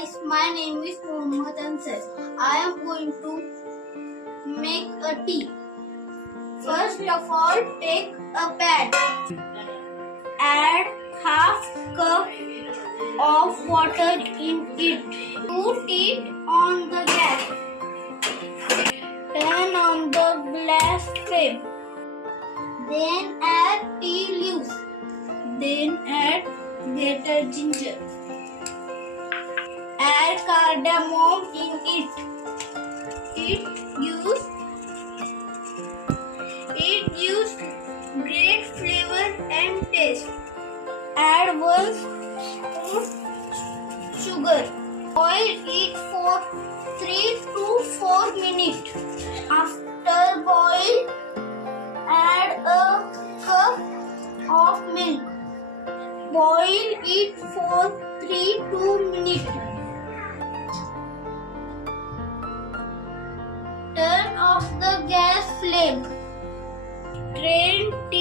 guys, my name is Mohammed Ansar. I am going to make a tea. First of all, take a pan. Add half cup of water in it. Put it on the gas. Turn on the gas flame. Then add tea leaves. Then add grated ginger. Add cardamom in it. It gives great flavor and taste. Add 1 spoon sugar. Boil it for 3 to 4 minutes. After boil, add a cup of milk. Boil it for 3 to minutes. Turn off the gas flame. Strain tea